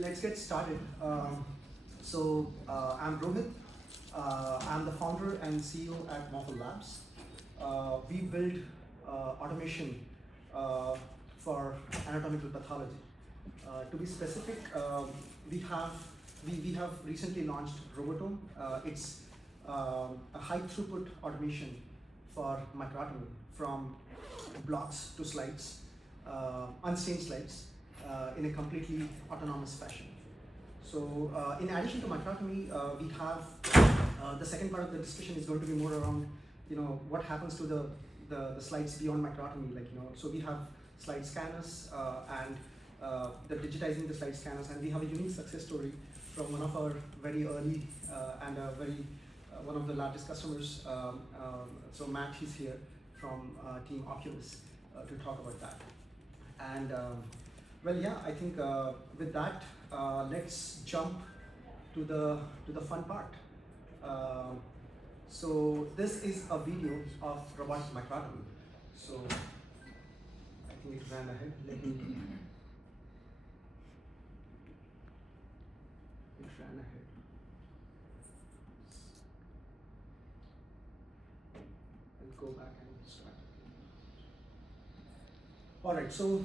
let's get started. I'm Rohit. I'm the founder and CEO at Morphle Labs. We build automation for anatomical pathology. To be specific, we have recently launched Robotics. It's a high throughput automation for microtomy, from blocks to slides, unstained slides, in a completely autonomous fashion. So in addition to microtomy, we have the second part of the discussion is going to be more around, what happens to the slides beyond microtomy. So we have slide scanners and the digitizing the slide scanners, and we have a unique success story from one of our very early and one of the largest customers. So Matt is here from team Oculus to talk about that. And I think with that, let's jump to the fun part. So this is a video of robotic microtomy. So I think it ran ahead. It ran ahead. I'll go back and start. All right. So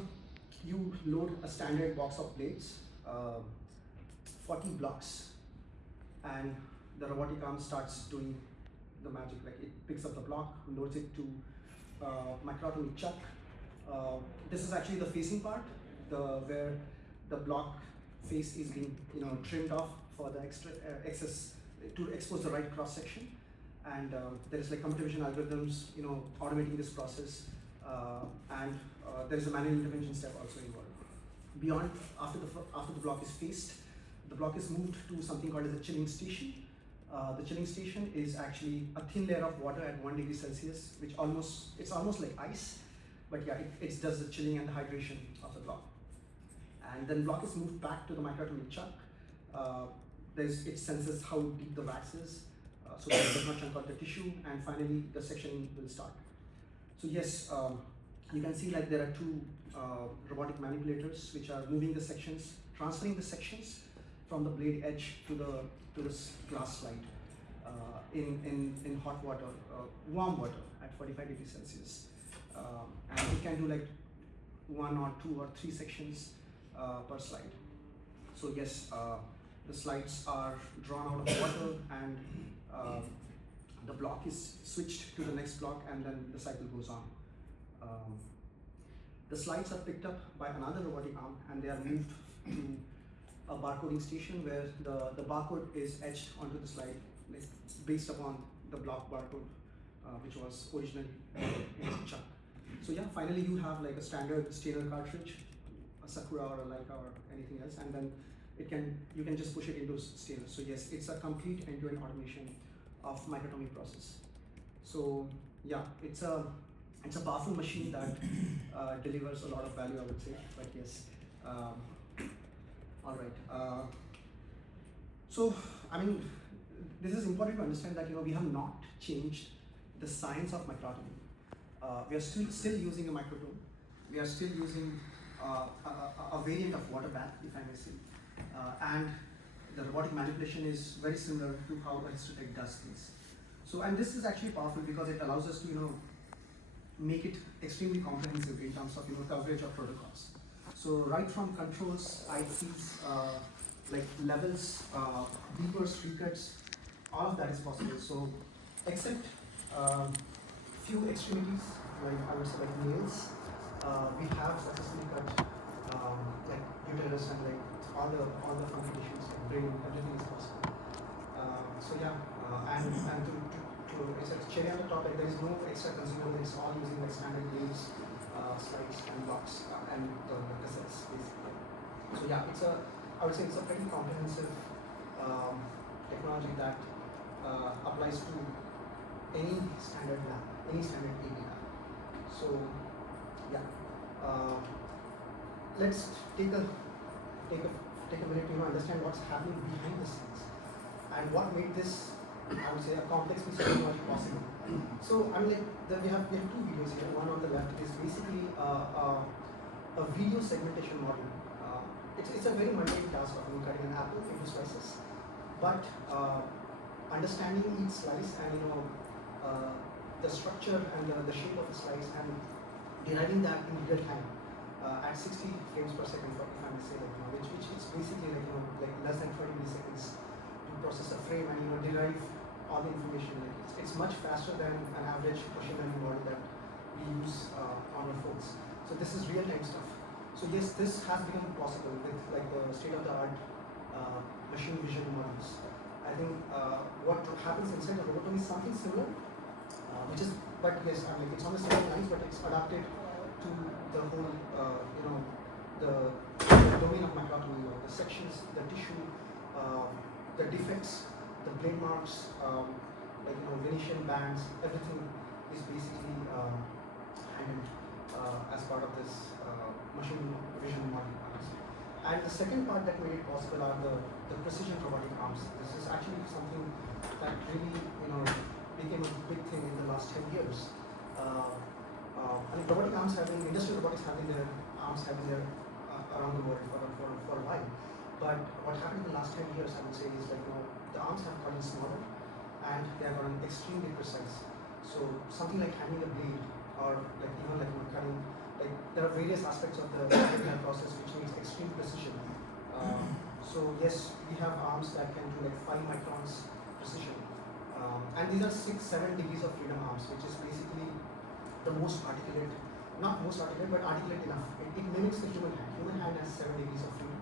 you load a standard box of plates, 40 blocks, and the robotic arm starts doing the magic. Like, it picks up the block, loads it to microtomy chuck. This is actually the facing part, where the block face is being trimmed off for the excess to expose the right cross section. And there is computer vision algorithms automating this process, and there is a manual intervention step also involved. Beyond, after the block is faced, the block is moved to something called as a chilling station. The chilling station is actually a thin layer of water at 1 degree Celsius, which it's almost like ice, but yeah, it does the chilling and the hydration of the block. And then block is moved back to the microtomy chuck. It senses how deep the wax is, so that it does not chunk out the tissue, and finally the section will start. So yes, you can see there are two robotic manipulators which are moving the sections, transferring the sections from the blade edge to the glass slide in hot water, warm water at 45 degrees Celsius. And it can do 1 or 2 or 3 sections per slide. So yes, the slides are drawn out of water, and the block is switched to the next block, and then the cycle goes on. The slides are picked up by another robotic arm, and they are moved to a barcoding station where the barcode is etched onto the slide based upon the block barcode, which was originally in the chuck. So yeah, finally you have a standard stainer cartridge, a Sakura or a Leica or anything else, and then you can just push it into stainers. So yes, it's a complete end-to-end automation of microtomy process. So yeah, it's a powerful machine that delivers a lot of value, I would say. But yes, all right. So I mean, this is important to understand that we have not changed the science of microtomy. We are still using a microtome. We are still using a variant of water bath, if I may say, and the robotic manipulation is very similar to how a histotech does things. So, and this is actually powerful because it allows us to make it extremely comprehensive in terms of coverage of protocols. So right from controls, ICs, levels, beepers, recuts, all of that is possible. So except few extremities, I would say nails, we have successfully cut uterus and all the funky tissues, brain, everything is possible. So yeah, and it's a cherry on the top. There is no extra consumable. It's all using standard blades, slides, and blocks, and the cassettes basically. So yeah, I would say it's a pretty comprehensive technology that applies to any standard lab, any standard AD lab. So yeah, let's take a minute to understand what's happening behind the scenes and what made this, I would say, a complex piece of technology possible. So I mean, we have 2 videos here. One on the left is basically a video segmentation model. It's a very mundane task of happen into slices, but understanding each slice and the structure and the shape of the slice and deriving that in real time at 60 frames per second, if I may say that, which is basically like less than 20 milliseconds to process a frame and derive all the information. Like it's much faster than an average machine learning model that we use on our phones. So this is real time stuff. So yes, this has become possible with like the state-of-the-art machine vision models. I think what happens inside a robot is something similar, but yes, I mean it's on the same lines, but it's adapted to the whole, the domain of microtomy, the sections, the tissue, the defects, the blade marks, like Venetian bands, everything is basically handled as part of this machine vision model. And the second part that made it possible are the precision robotic arms. This is actually something that really became a big thing in the last 10 years. I mean, robotic arms have been, industrial robotics have been there, arms have been there around the world for a while. But what happened in the last 10 years, I would say, is that the arms have gotten smaller and they have gotten extremely precise. So something like handling a blade or like even like cutting, like there are various aspects of the process which needs extreme precision. So yes, we have arms that can do like 5 microns precision. And these are 6-7 degrees of freedom arms, which is basically the most articulate, not most articulate, but articulate enough. It mimics the human hand. Human hand has 7 degrees of freedom.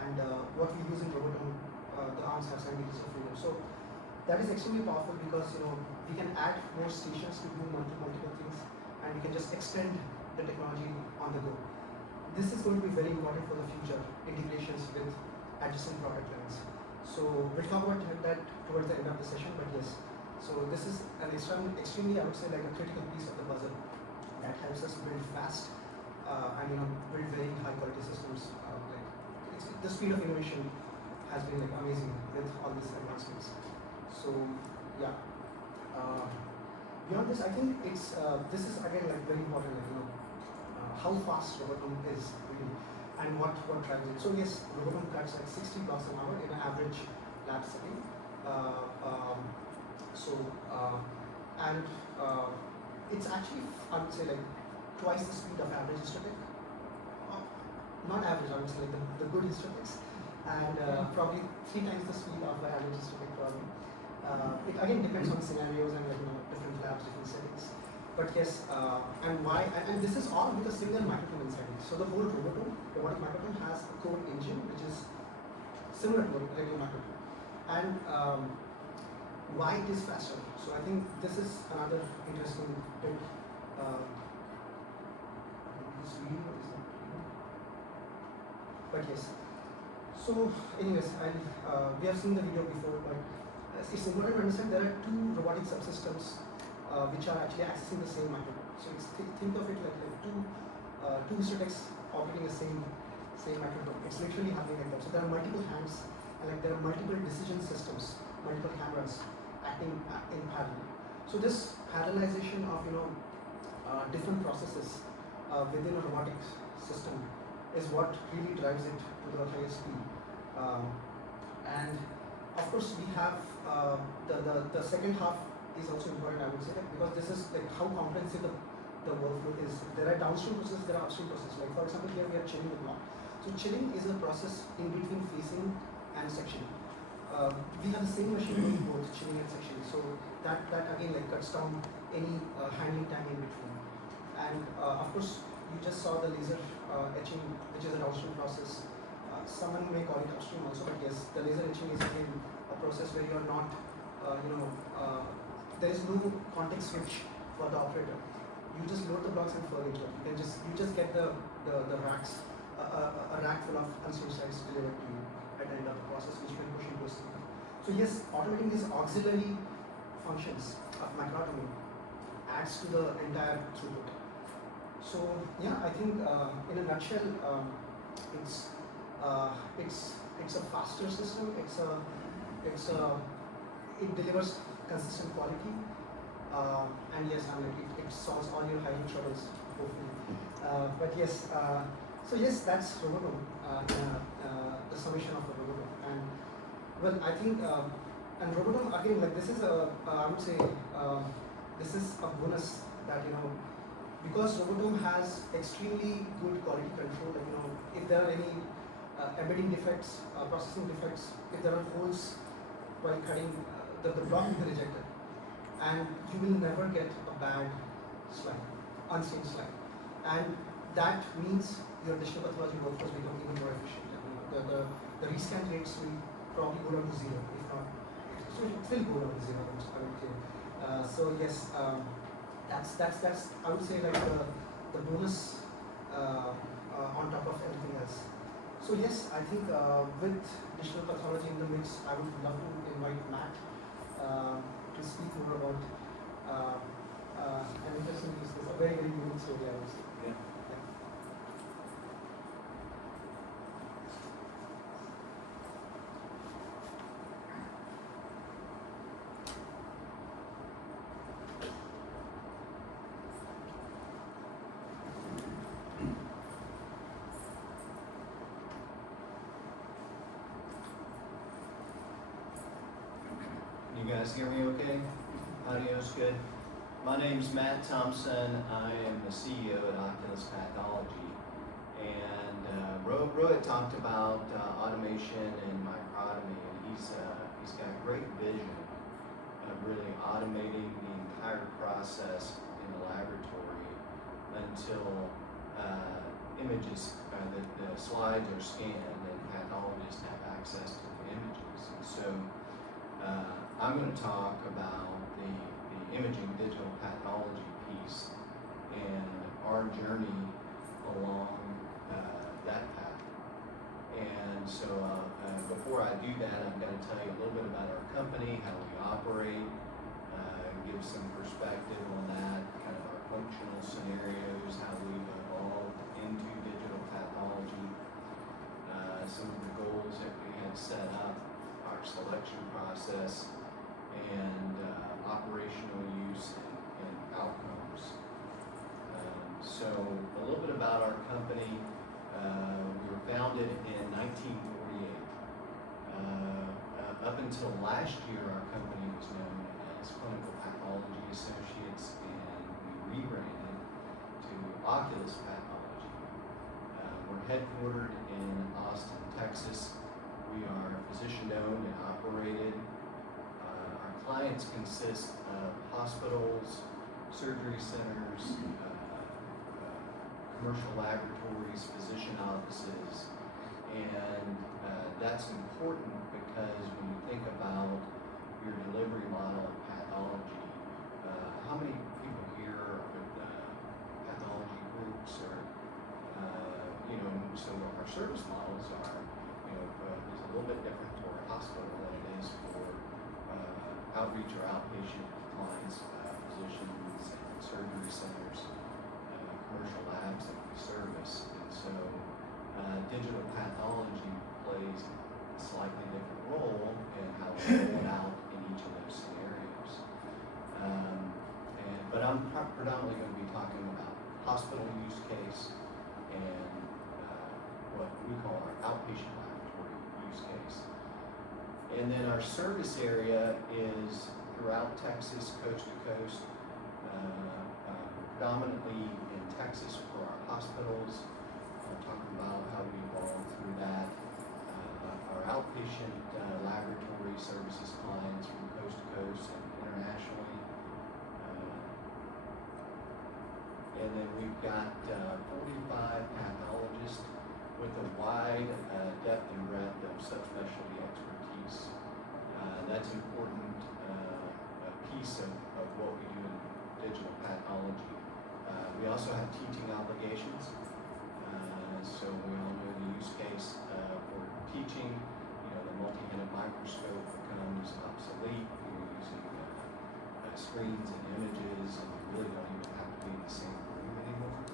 And what we use in Robotom, the arms have 7 degrees of freedom. So that is extremely powerful because we can add more stations to do multiple things, and we can just extend the technology on the go. This is going to be very important for the future integrations with adjacent product lines. So we'll talk about that towards the end of the session, but yes. So this is an extremely, I would say, like a critical piece of the puzzle that helps us build fast and build very high quality systems. The speed of innovation has been like amazing with all these advancements. So yeah. Beyond this, I think it's this is again like very important. How fast Robotom is really, and what drives it. So yes, Robotom cuts like 60 blocks an hour in an average lab setting. It's actually, I would say, like twice the speed of average histotic. Not average, I would say, like the good histotechs, and probably 3 times the speed of the average histotech probably. It again depends on scenarios and different labs, different settings. But yes, and why? And this is all with a single microphone inside it. So the whole robotic microphone has a core engine which is similar to a regular microphone. And why it is faster? So I think this is another interesting bit. But yes. So anyways, we have seen the video before, but it's important to understand there are 2 robotic subsystems which are actually accessing the same microphone. So think of it like two histotechs operating the same microphone. It's literally happening like that. So there are multiple hands, and like there are multiple decision systems, multiple cameras acting in parallel. So this parallelization of different processes within a robotic system is what really drives it to the highest speed. And of course, we have the second half is also important, I would say, because this is like how comprehensive the workflow is. There are downstream processes, there are upstream processes. Like for example, here we are chilling the block. So chilling is a process in between facing and sectioning. We have the same machine doing both chilling and sectioning. So that again like cuts down any handling time in between. And of course, you just saw the laser etching, which is a downstream process. Someone may call it upstream also, but yes, the laser etching is again a process where you are not, there is no context switch for the operator. You just load the blocks and furniture. You just get the racks, a rack full of unsourced sites delivered to you at the end of the process, which you can push into a system. So yes, automating these auxiliary functions of microtomy adds to the entire throughput. So yeah, I think in a nutshell, it's a faster system. It delivers consistent quality, and yes, I mean it solves all your hiring troubles hopefully. But yes, so yes, that's Robotom in a the summation of the robotome. And well, I think, and robotome again, like this is I would say, this is a bonus that, because robotome has extremely good quality control, like, if there are any embedding defects, processing defects, if there are holes while cutting, the block will be rejected. And you will never get a bad slide, unstained slide. And that means your digital pathology workflows become even more efficient. The rescan rates will probably go down to zero, if not, so it will go down to zero, I would say. So yes, that's I would say like the bonus on top of everything else. So yes, I think with digital pathology in the mix, I would love to invite Matt to speak more about an interesting piece. It's a very, very unique story, I would say. Yeah. You guys hear me okay? Audio's good. My name's Matt Thompson. I am the CEO at Oculus Pathology. And Rohit talked about automation and microtomy, and he's got a great vision of really automating the entire process in the laboratory until images, the slides are scanned and pathologists have access to the images. And so I'm going to talk about the imaging digital pathology piece and our journey along that path. And so before I do that, I'm going to tell you a little bit about our company, how we operate, give some perspective on that, kind of our functional scenarios, how we've evolved into digital pathology, some of the goals that we had set up, our selection process, and operational use and outcomes. So a little bit about our company. We were founded in 1948. Up until last year, our company was known as Clinical Pathology Associates, and we rebranded to Oculus Pathology. We're headquartered in Austin, Texas. We are physician-owned and operated. Our clients consist of hospitals, surgery centers, commercial laboratories, physician offices, and that's important because when you think about your delivery model of pathology, how many people here are with pathology groups or, so our service models are, is a little bit different for a hospital than it is for outreach or outpatient clients, physicians, and surgery centers, commercial labs that we service. And so digital pathology plays a slightly different role in how we roll it out in each of those scenarios. But I'm predominantly going to be talking about hospital use case and what we call our outpatient laboratory use case. And then our service area is throughout Texas, coast to coast, predominantly in Texas for our hospitals. Talking about how we evolved through that. Our outpatient laboratory services clients from coast to coast and internationally. And then we've got 45 pathologists with a wide depth and breadth of subspecialty expertise. That's an important piece of what we do in digital pathology. We also have teaching obligations. So we all know the use case for teaching. The multi-unit microscope becomes obsolete. We're using screens and images, and we really don't even have to be in the same room anymore.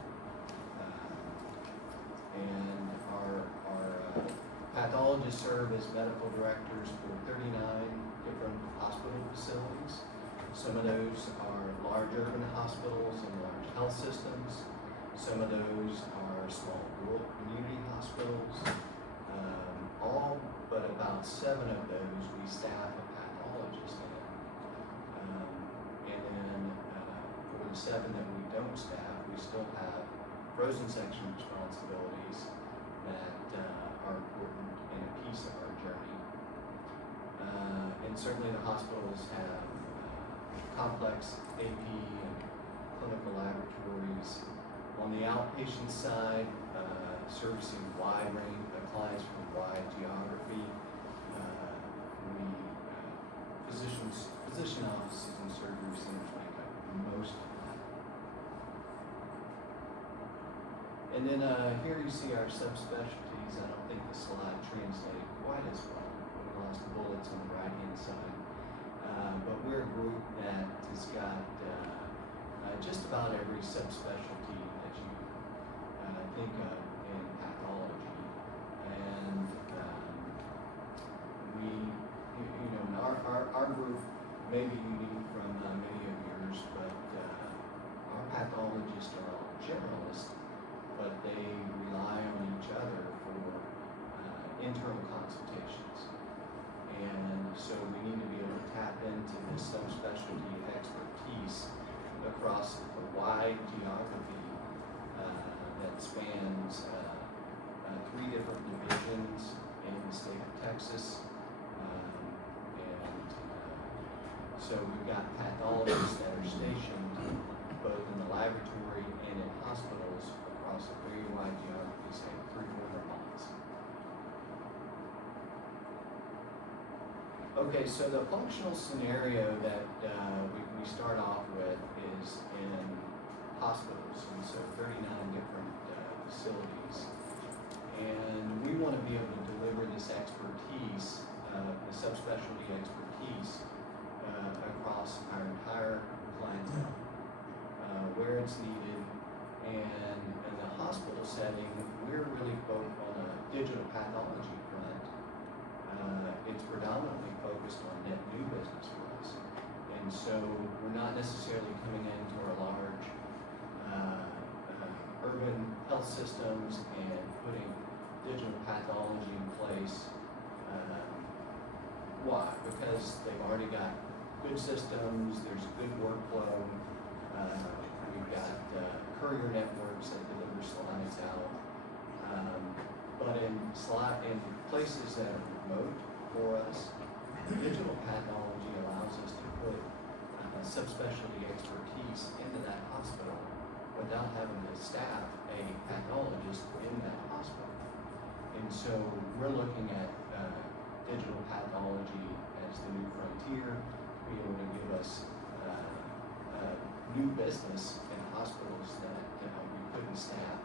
And our pathologists serve as medical directors for 39 different hospital facilities. Some of those are large urban hospitals and large health systems. Some of those are small rural community hospitals. all but about 7 of those we staff a pathologist in. And then for the 7 that we don't staff, we still have frozen section responsibilities that are important and a piece of our journey. And certainly the hospitals have complex AP and clinical laboratories. On the outpatient side, servicing wide range of clients from wide geography. Physician offices and surgery centers make up most of that. And then here you see our subspecialties. I don't think the slide translated quite as well. We lost the bullets on the right-hand side. But we're a group that has got just about every subspecialty that you think of in pathology. And our group may be unique from many of yours, but our pathologists are all generalists, but they rely on each other for internal consultations. And so we need to be able to tap into this subspecialty expertise across a wide geography that spans 3 different divisions in the state of Texas. So we've got pathologists that are stationed both in the laboratory and in hospitals across a very wide geography, say 300-400 miles. Okay, so the functional scenario that we start off with is in hospitals, and so 39 different facilities. And we want to be able to deliver this expertise, the subspecialty expertise, across our entire clientele, where it's needed. And in the hospital setting, we're really focused on a digital pathology front. It's predominantly focused on net new business for us. And so we're not necessarily coming into our large urban health systems and putting digital pathology in place. Why? Because they've already got good systems, there's a good workflow, we've got courier networks that deliver slides out. But in places that are remote for us, digital pathology allows us to put subspecialty expertise into that hospital without having to staff a pathologist in that hospital. And so we're looking at digital pathology as the new frontier, to be able to give us new business in hospitals that we couldn't staff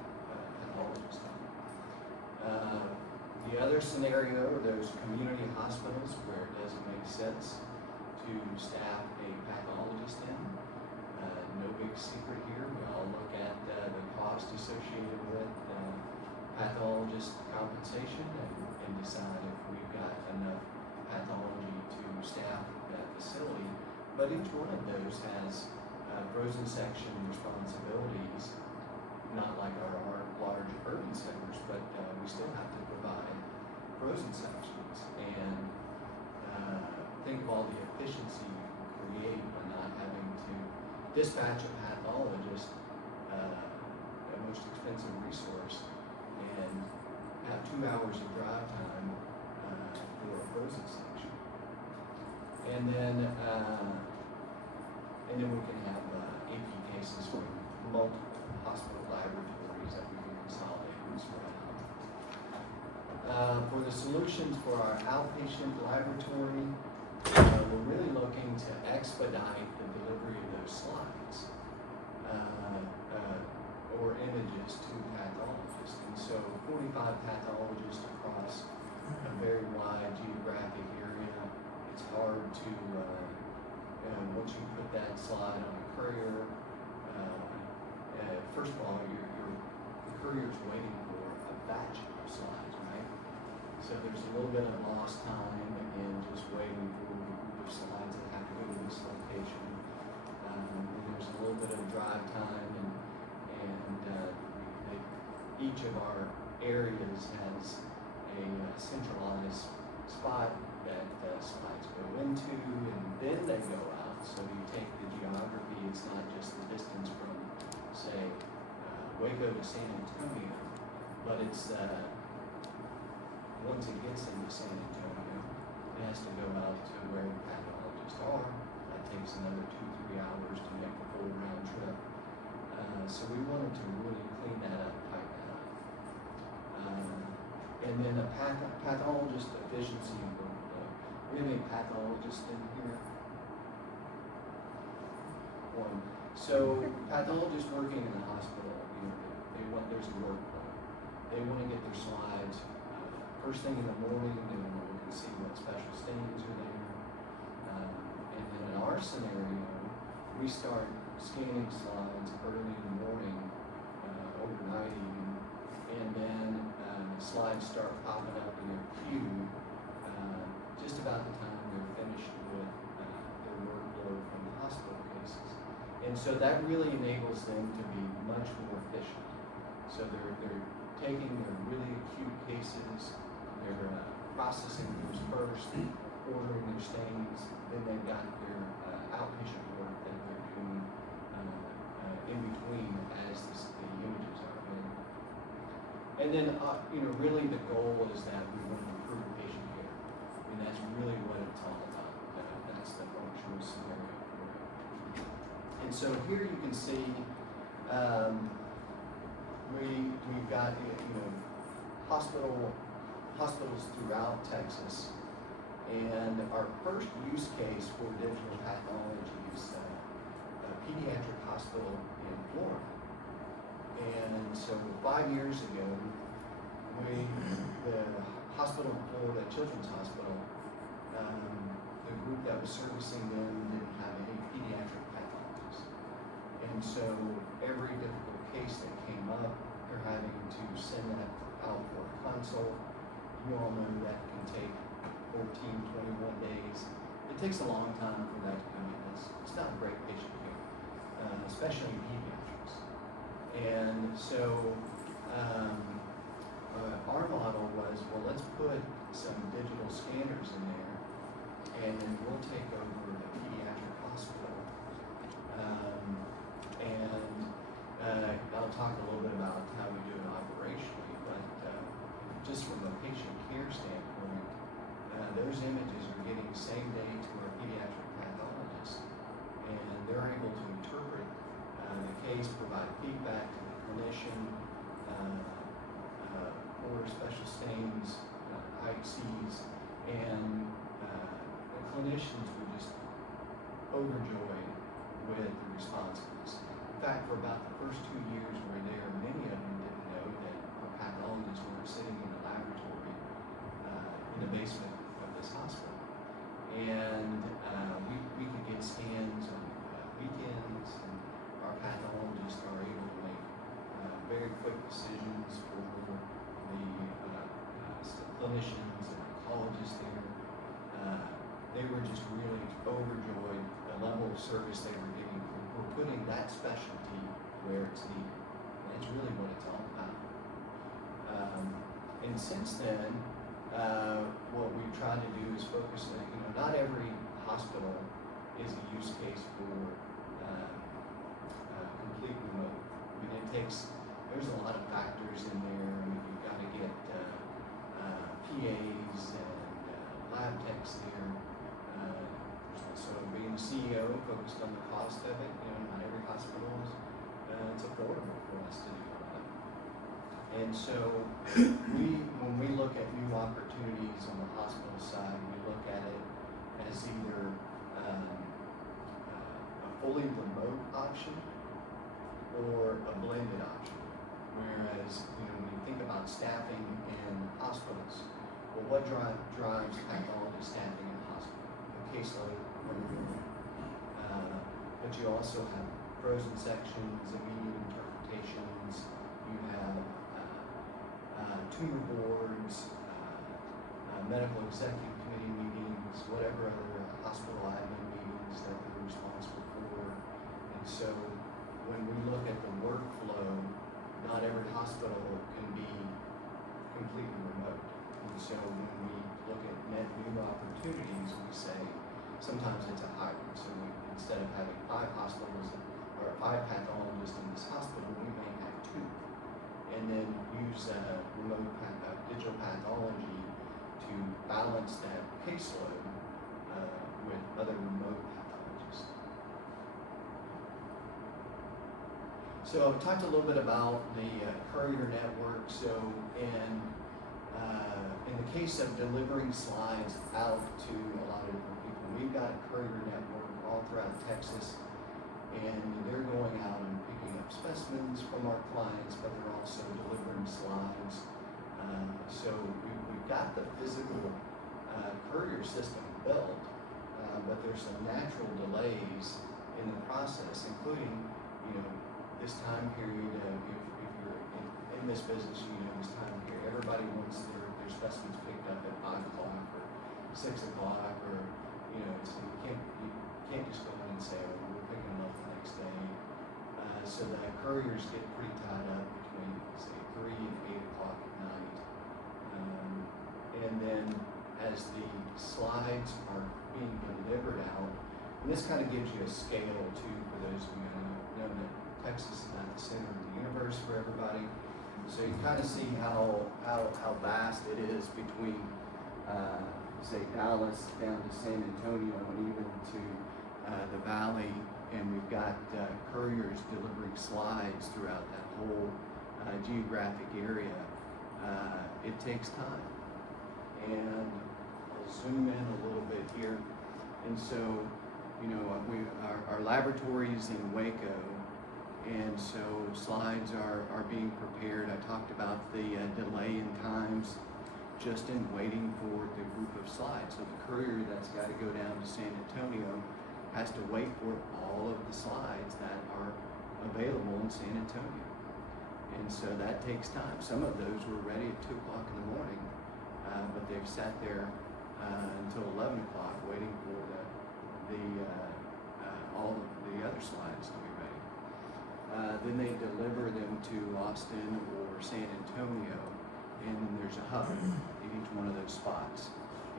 pathologists on. The other scenario are those community hospitals where it doesn't make sense to staff a pathologist in. No big secret here. We all look at the cost associated with pathologist compensation and decide if we've got enough pathology to staff that facility. But each one of those has frozen section responsibilities, not like our large urban centers, but we still have to provide frozen sections. And think of all the efficiency you can create by not having to dispatch a pathologist, a most expensive resource, and have 2 hours of drive time for a frozen section. And then we can have AP cases from multiple hospital laboratories that we can consolidate and spread out. For the solutions for our outpatient laboratory, we're really looking to expedite the delivery of those slides or images to pathologists. And so 45 pathologists across a very wide geographic area. It's hard to, once you put that slide on a courier, first of all, the courier's waiting for a batch of slides, right? So there's a little bit of lost time in just waiting for a group of slides that have to go to this location. There's a little bit of drive time, and each of our areas has a centralized spot that slides go into, and then they go out. So you take the geography, it's not just the distance from, say, Waco to San Antonio, but it's once it gets into San Antonio, it has to go out to where the pathologists are. That takes another 2-3 hours to make the full round trip. So we wanted to really clean that up, tighten that up. And then the pathologist efficiency. We have any pathologists in here? One. So pathologists working in the hospital, there's a workflow. They want to get their slides first thing in the morning. They want to look and see what special stains are there. And then in our scenario, we start scanning slides early in the morning, overnight even, and then the slides start popping up in their queue just about the time they're finished with their workload from the hospital cases. And so that really enables them to be much more efficient. So they're taking their really acute cases, they're processing those first, ordering their stains, then they've got their outpatient work that they're doing in between as the images are available. And then, really the goal is that we want to improve patient care. I mean, that's really what it's all about. That's the functional scenario for it. And so here you can see we've got hospitals throughout Texas, and our first use case for digital pathology is a pediatric hospital in Florida. And so 5 years ago, the hospital in Florida, Children's Hospital, the group that was servicing them didn't have any pediatric pathologists. And so every difficult case that came up, they're having to send that out for a consult. You all know that can take 14, 21 days. It takes a long time for that to come in. It's not great patient care, especially in pediatrics. And so our model was, well, let's put some digital scanners in there, and then we'll take over the pediatric hospital. I'll talk a little bit about how we do it operationally, but just from a patient care standpoint, those images are getting same day to our pediatric pathologist, and they're able to interpret the case, provide feedback to the clinician, order special stains, ICs, and the clinicians were just overjoyed with the responsiveness. In fact, for about the first 2 years we were there, many of them didn't know that our pathologists were sitting in the laboratory in the basement of this hospital. And we could get scans on weekends, and our pathologists are able to make very quick decisions for the clinicians and oncologists there. They were just really overjoyed the level of service they were getting. We're putting that specialty where it's needed. And it's really what it's all about. And since then, what we've tried to do is focus on, not every hospital is a use case for complete remote. I mean, there's a lot of factors in there. I mean, you've got to get PAs and lab techs there. So being the CEO, focused on the cost of it, not every hospital is, it's affordable for us to do all that. And so when we look at new opportunities on the hospital side, we look at it as either a fully remote option or a blended option. Whereas, when you think about staffing in hospitals, well, what drives pathology staffing in the hospital? The caseload. But you also have frozen sections, immediate interpretations, you have tumor boards, medical executive committee meetings, whatever other hospital admin meetings that they're responsible for. And so when we look at the workflow, not every hospital can be completely remote. And And so when we look at net new opportunities, we say sometimes it's a hybrid. So instead of having 5 hospitals or 5 pathologists in this hospital, we may have 2. And then use digital pathology to balance that caseload with other remote pathologists. So I've talked a little bit about the courier network. So in the case of delivering slides out to a lot of different people, we've got a courier network all throughout Texas, and they're going out and picking up specimens from our clients, but they're also delivering slides. So we've got the physical courier system built, but there's some natural delays in the process, including, this time period. If you're in this business, this time period, everybody wants their specimens picked up at 5 o'clock or 6 o'clock, or you can't just go in and say, oh, we're picking them up the next day. So the couriers get pretty tied up between, say, 3 and 8 o'clock at night. And then as the slides are being delivered out, and this kind of gives you a scale too, for those of you who know that Texas is not the center of the universe for everybody. So you kind of see how vast it is between, say, Dallas down to San Antonio and even to the valley. And we've got couriers delivering slides throughout that whole geographic area. It takes time. And I'll zoom in a little bit here. And so, our laboratories in Waco, and so slides are being prepared. I talked about the delay in times just in waiting for the group of slides. So the courier that's got to go down to San Antonio has to wait for all of the slides that are available in San Antonio. And so that takes time. Some of those were ready at 2 o'clock in the morning, but they've sat there until 11 o'clock waiting for all of the other slides to be ready. Then they deliver them to Austin or San Antonio, and then there's a hub in each one of those spots.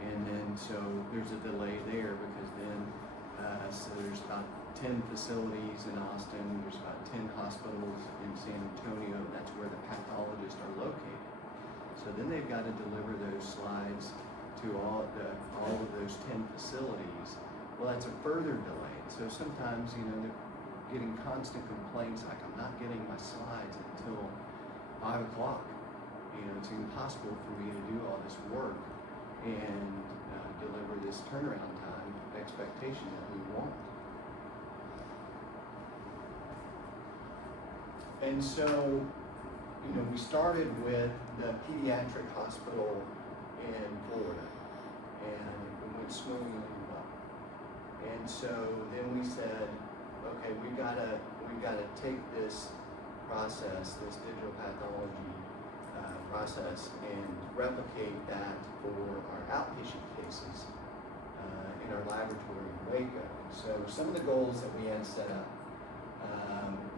And then so there's a delay there because then, so there's about 10 facilities in Austin, there's about 10 hospitals in San Antonio, and that's where the pathologists are located. So then they've got to deliver those slides to all of those 10 facilities. Well, that's a further delay. So sometimes, they're getting constant complaints like, I'm not getting my slides until 5 o'clock. It's impossible for me to do all this work and deliver this turnaround time expectation that we want. And so, we started with the pediatric hospital in Florida, and it went swimmingly well. And so then we said, okay, we gotta take this process, this digital pathology process, and replicate that for our outpatient cases in our laboratory in Waco. So some of the goals that we had set up,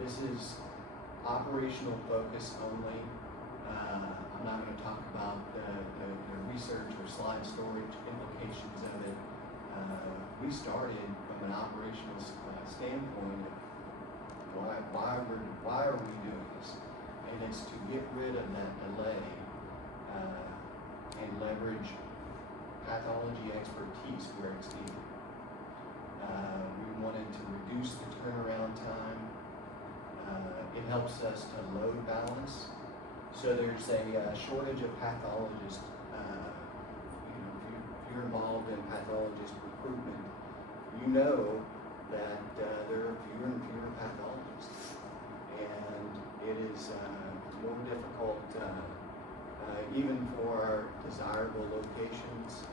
this is operational focus only. I'm not going to talk about the research or slide storage implications of it. We started from an operational standpoint of why are we doing this? And it's to get rid of that delay and leverage pathology expertise where it's needed. We wanted to reduce the turnaround time. It helps us to load balance. So there's a shortage of pathologists. If you're involved in pathologist recruitment, you know that there are fewer and fewer pathologists, and it is more difficult, even for our desirable locations.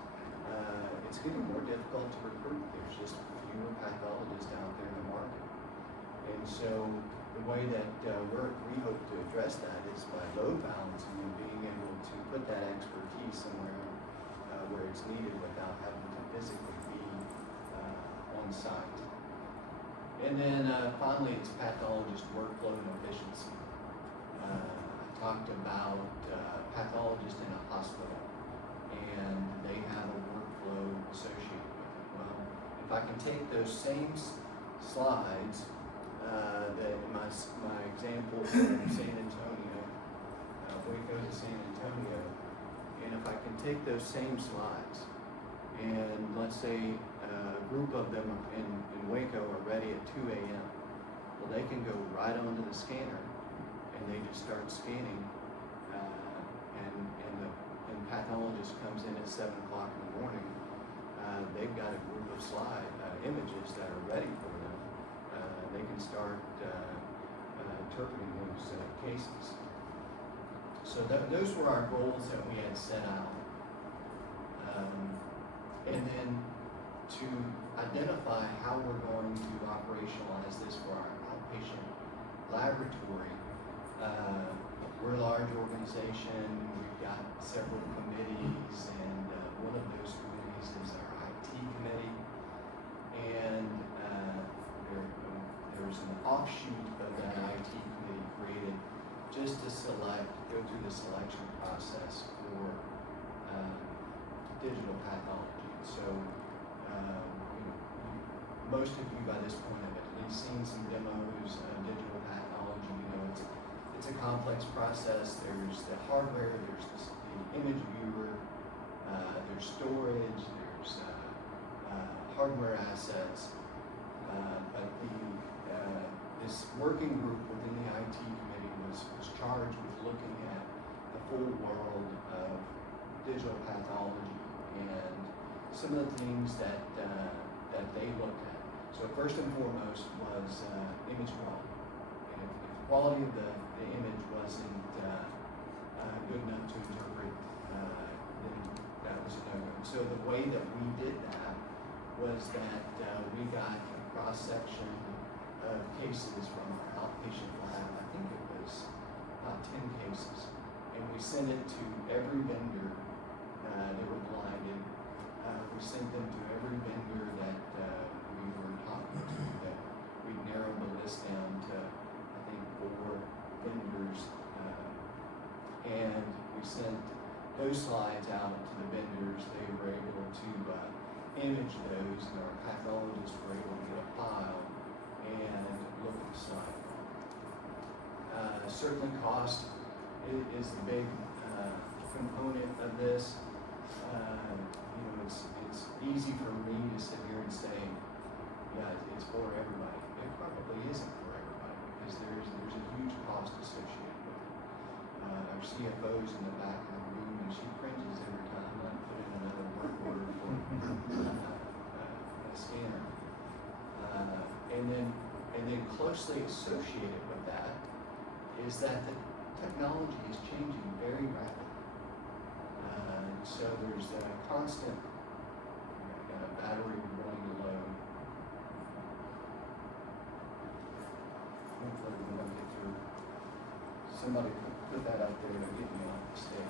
It's getting more difficult to recruit. There's just fewer pathologists out there in the market, and so the way that we hope to address that is by load balancing and being able to put that expertise somewhere where it's needed without having to physically be on site. And then finally, it's pathologist workflow and efficiency. I talked about pathologists in a hospital. and they have a workflow associated with it. Well, if I can take those same slides, that my example from San Antonio, Waco to San Antonio, and if I can take those same slides, and let's say a group of them in Waco are ready at 2 a.m. Well, they can go right onto the scanner, and they just start scanning, and the pathologist comes in at 7 o'clock in the morning. They've got a group of images that are ready for them. They can start interpreting those cases. So those were our goals that we had set out. And then to identify how we're going to operationalize this for our outpatient laboratory. We're a large organization, we've got several committees, and one of those committees is our IT committee. And there's an offshoot of that IT committee created just to go through the selection process for digital pathology. So, most of you by this point have at least seen some demos of digital pathology. It's a complex process. There's the hardware, there's the image viewer, there's storage, there's hardware assets. But this working group within the IT committee was charged with looking at the full world of digital pathology and some of the things that they looked at. So first and foremost was image quality. And if the quality of the image wasn't good enough to interpret, then that was a no-go. So the way that we did that was that we got a cross-section of cases from our outpatient lab. I think it was about 10 cases. And we sent it to every vendor. They were blinded. We sent them to every vendor that we were talking to, that we narrowed the list down to, I think, 4 vendors. And we sent those slides out to the vendors. They were able to image those, and our pathologists were able to get a file and look at the slide. Certainly cost is the big component of this. It's easy for me to sit here and say, yeah, it's for everybody. It probably isn't for everybody because there's a huge cost associated with it. Our CFO's in the back of the room, and she cringes every time I put in another work order for a scanner. And then closely associated with that is that the technology is changing very rapidly. So there's a constant battery running low. Hopefully we won't get through. Somebody put that up there to get me off the stage.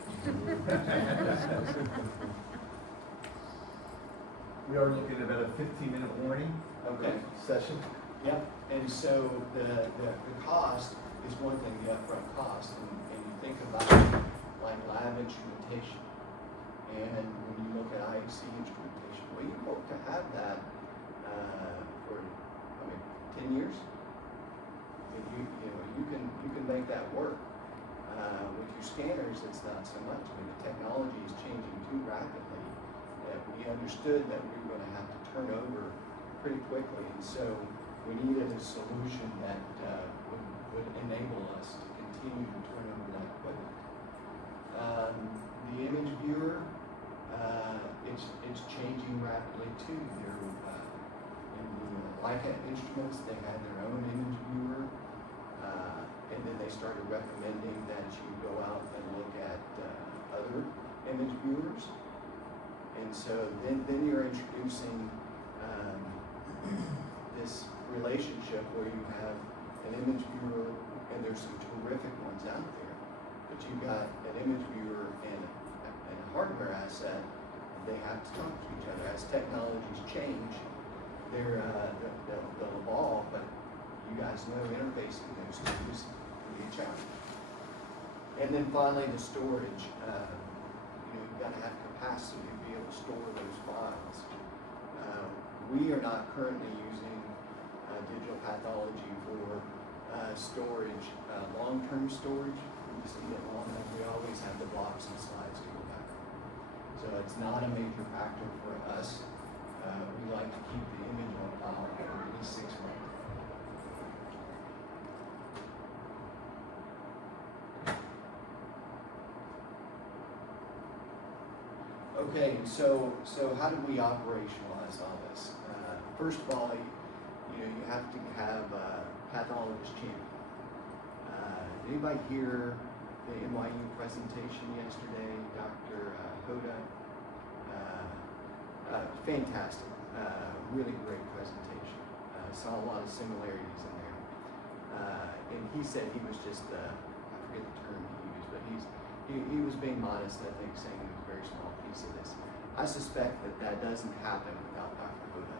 We are looking at about a 15-minute warning. Okay. Session. Yep. And so the cost is one thing, the upfront cost, and you think about like lab instrumentation. And when you look at IHC instrumentation, well, you hope to have that for 10 years. If you can make that work. With your scanners, it's not so much. The technology is changing too rapidly that we understood that we were going to have to turn over pretty quickly, and so we needed a solution that would enable us to continue to turn over that equipment. The image viewer, it's changing rapidly too. In the Leica instruments, they had their own image viewer, and then they started recommending that you go out and look at other image viewers. And so then you're introducing this relationship where you have an image viewer, and there's some terrific ones out there, but you've got an image viewer and a hardware asset, and they have to talk to each other. As technologies change, they'll evolve, but you guys know interfacing those two is can be a challenge. And then finally, the storage. You've got to have capacity to be able to store those files. We are not currently using digital pathology for storage, long-term storage. We just need it long enough. We always have the blocks and slides to go back. So it's not a major factor for us. We like to keep the image on file for at least 6 months. Okay, so how do we operationalize all this? First of all, you have to have a pathologist champion. Anybody hear the NYU presentation yesterday, Dr. Hoda? Fantastic, really great presentation. Saw a lot of similarities in there. And he said he was just, I forget the term he used, but he was being modest, I think, saying it was a very small piece of this. I suspect that doesn't happen without Dr. Hoda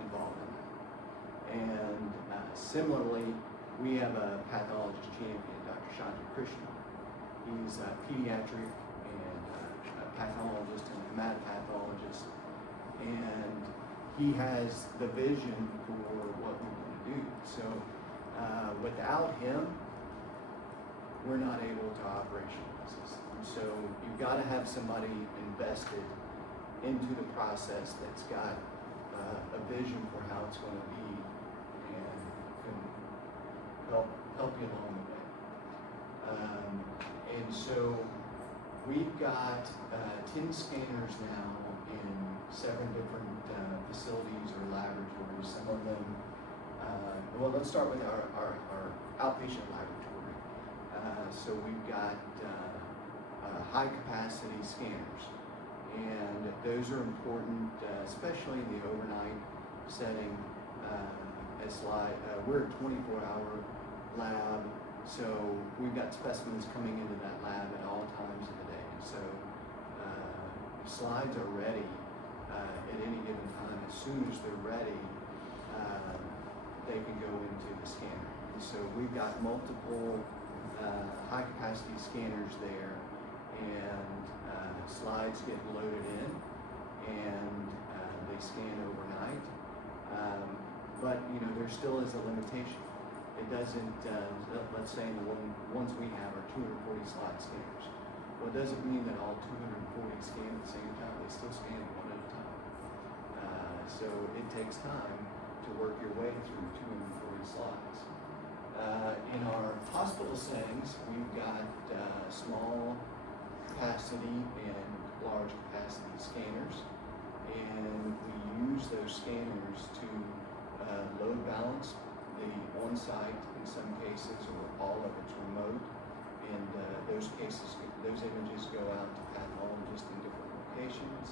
involved in that. And similarly, we have a pathologist champion, Dr. Chandra Krishna. He's a pediatric and a pathologist and a hematopathologist. And he has the vision for what we want to do. So without him, we're not able to operationalize this. So you've got to have somebody invested into the process that's got a vision for how it's going to be and can help you along the way. And so we've got 10 scanners now in 7 different facilities or laboratories. Some of them, well, let's start with our outpatient laboratory. So we've got high capacity scanners, and those are important, especially in the overnight setting. We're a 24-hour lab, so we've got specimens coming into that lab at all times of the day. So slides are ready at any given time. As soon as they're ready, they can go into the scanner. And so we've got multiple high capacity scanners there, and slides get loaded in, and they scan overnight. But there still is a limitation. It doesn't, let's say the ones we have are 240 slide scanners. Well, it doesn't mean that all 240 scan at the same time. They still scan one at a time. So it takes time to work your way through 240 slides. In our hospital settings, we've got small capacity and large capacity scanners, and we use those scanners to load balance the on-site in some cases, or all of it's remote, and those images go out to pathologists in different locations.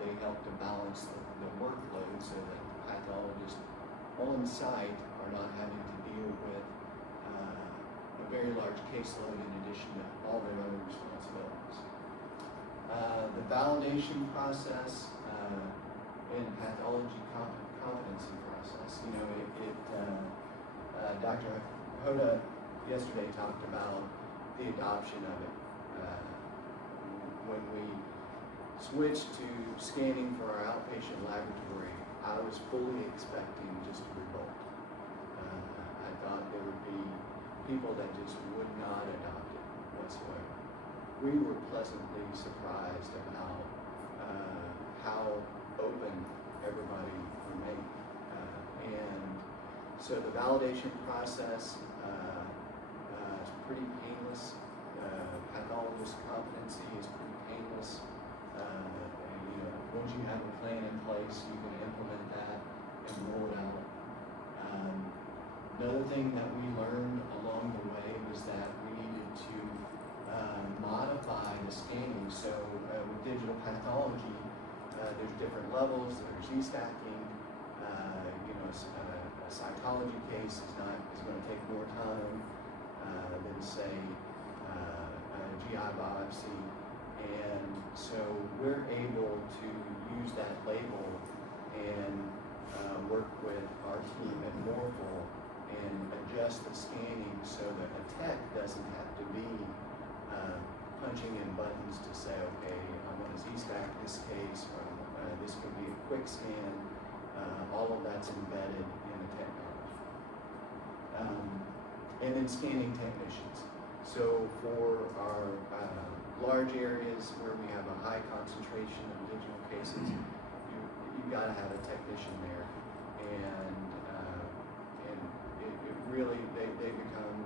They help to balance the workload so that the pathologists on site are not having to deal with a very large caseload in addition to all their other responsibilities. The validation process and pathology competency process, Dr. Hoda yesterday talked about the adoption of it. When we switched to scanning for our outpatient laboratory, I was fully expecting just a revolt. I thought there would be people that just would not adopt it whatsoever. We were pleasantly surprised about how open everybody remained. And so the validation process is pretty painless. Pathologist competency is pretty painless. Once you have a plan in place, you can implement that and roll it out. Another thing that we learned along the way was that we needed to modify the scanning. So with digital pathology, there's different levels. There's e-stacking. A cytology case is going to take more time than say a GI biopsy, and so we're able to use that label and work with our team at Morphle and adjust the scanning so that a tech doesn't have to be punching in buttons to say, okay, I'm what is e-stack this case, from this could be a quick scan. All of that's embedded in the technology. And then scanning technicians. So for our large areas where we have a high concentration of digital cases, you've got to have a technician there, and it really they become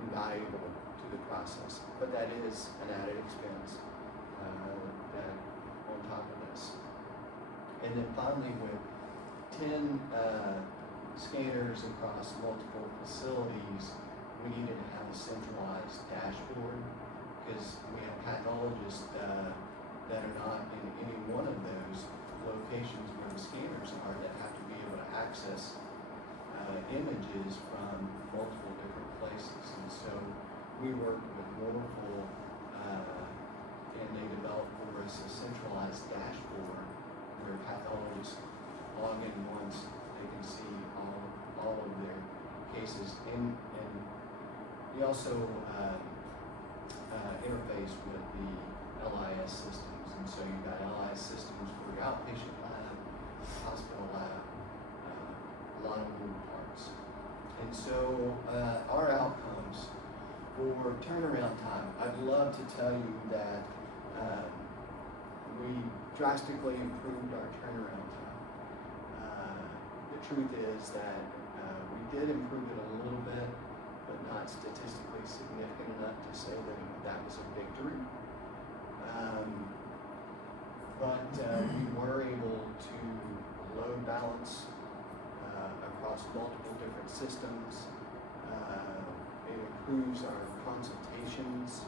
invaluable to the process. But that is an added expense that on top of this. And then finally, with 10 scanners across multiple facilities, we needed to have a centralized dashboard, because we have pathologists that are not in any one of those locations where the scanners are, that have to be able to access images from multiple different places. And so we worked with Morphle, and they developed for us a centralized dashboard where pathologists log in once, they can see all of their cases. And we also interface with the LIS systems, and so you've got LIS systems for your outpatient lab, hospital lab, a lot of moving parts. And so our outcomes for turnaround time, I'd love to tell you that we drastically improved our turnaround time. The truth is that we did improve it a little bit, but not statistically significant enough to say that was a victory. But we were able to load balance across multiple different systems. It improves our consultations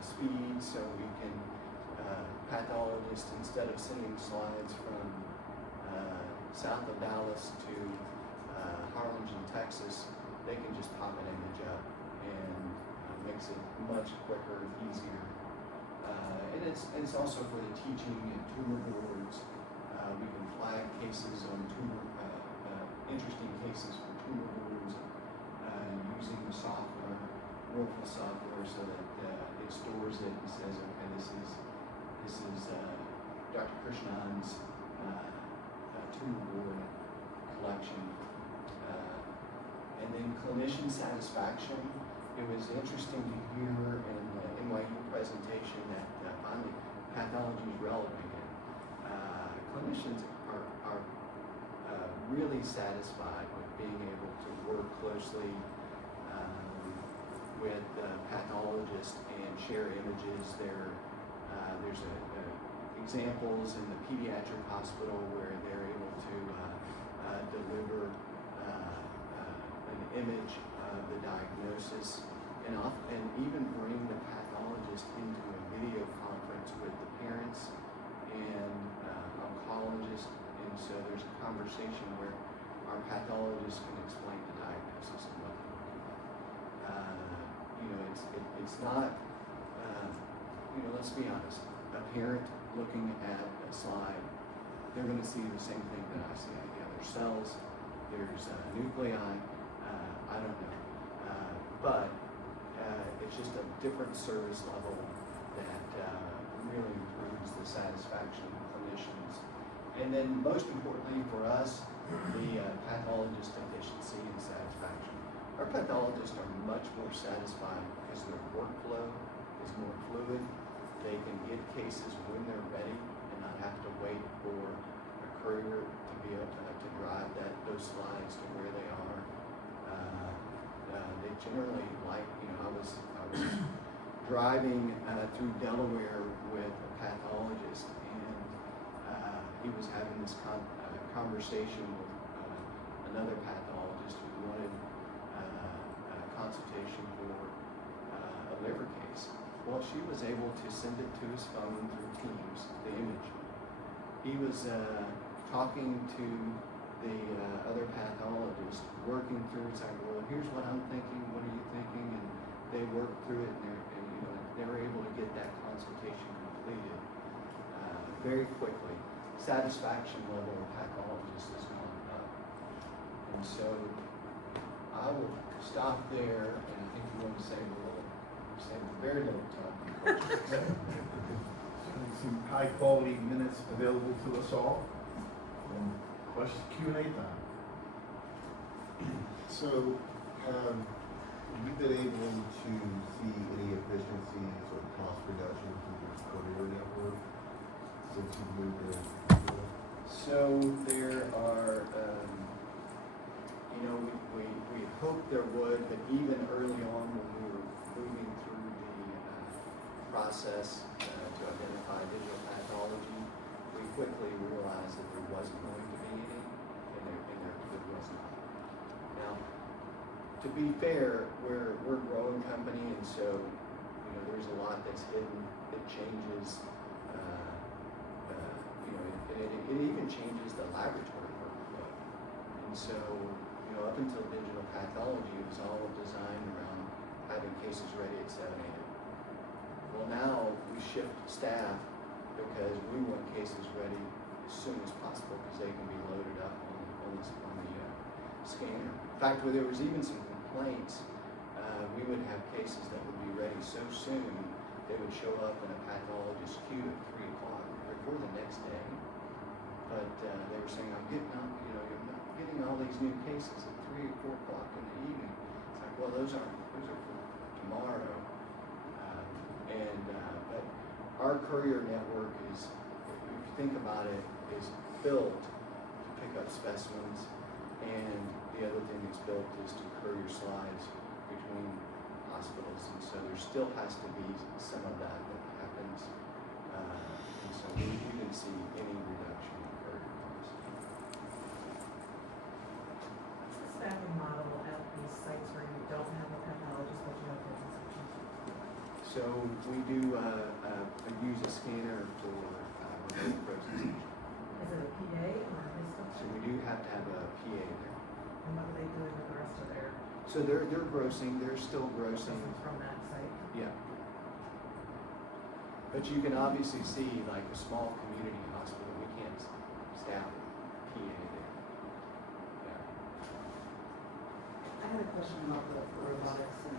speed, so we can, pathologists, instead of sending slides from south of Dallas to Harlingen, Texas, they can just pop an image up, and makes it much quicker and easier. And it's also for the teaching and tumor boards. We can flag cases on tumor, interesting cases for tumor boards, using the software, Morphle software, so that it stores it and says, okay, this is Dr. Krishnan's tumor board collection. And then clinician satisfaction. It was interesting to hear in the NYU presentation that finally pathology is relevant again. Clinicians are really satisfied with being able to work closely with pathologists and share images. There's examples in the pediatric hospital where they're able to deliver an image of the diagnosis, and even bring the pathologist into a video conference with the parents and oncologist, and so there's a conversation where our pathologist can explain the diagnosis and what they're looking at. It's not, let's be honest, a parent looking at a slide, they're going to see the same thing that I see. There's cells, there's nuclei, I don't know. But it's just a different service level that really improves the satisfaction of clinicians. And then most importantly for us, the pathologist efficiency and satisfaction. Our pathologists are much more satisfied because their workflow is more fluid. They can get cases when they're ready and not have to wait for a courier to be able to drive those slides to where they are. They generally like, I was driving through Delaware with a pathologist, and he was having this conversation with another pathologist who wanted a consultation for a liver case. Well, she was able to send it to his phone through Teams, the image. He was talking to the other pathologist, working through, it's like, well, here's what I'm thinking, what are you thinking? And they worked through it, and they were able to get that consultation completed very quickly. Satisfaction level of pathologists has gone up. And so I will stop there, and I think you want to say a little Saved very little time. Some high quality minutes available to us all. Question Q&A time. So, you've been able to see any efficiencies or cost reductions with your courier network since you moved in? So there are, we hoped there would, but even early on when we were moving through the process to identify digital pathology, we quickly realized that there wasn't going to be any, and there was not. Now, to be fair, we're a growing company, and so there's a lot that's hidden. It changes. It even changes the laboratory workflow. And so, up until digital pathology, it was all designed around having cases ready at 7 a.m. Well, now we shift staff because we want cases ready as soon as possible because they can be loaded up on the scanner. In fact, where there was even some complaints, we would have cases that would be ready so soon they would show up in a pathologist's queue at 3 o'clock before the next day. But they were saying, I'm not getting all these new cases at 3 or 4 o'clock in the evening. It's like, well, those are for tomorrow. But our courier network is, if you think about it, is built to pick up specimens, and the other thing it's built is to courier slides between hospitals, and so there still has to be some of that happens, and so we didn't see any reduction in courier costs. What's the staffing model at these sites where you don't have a pathologist but you have physicians? So we do use a scanner for remote processing. Is it a PA or a distance? So we do have to have a PA there. And what are they doing with the rest of their So they're grossing. They're still grossing. systems from that site? Yeah. But you can obviously see, like a small community hospital, we can't staff PA there. Yeah. I had a question about the robotics and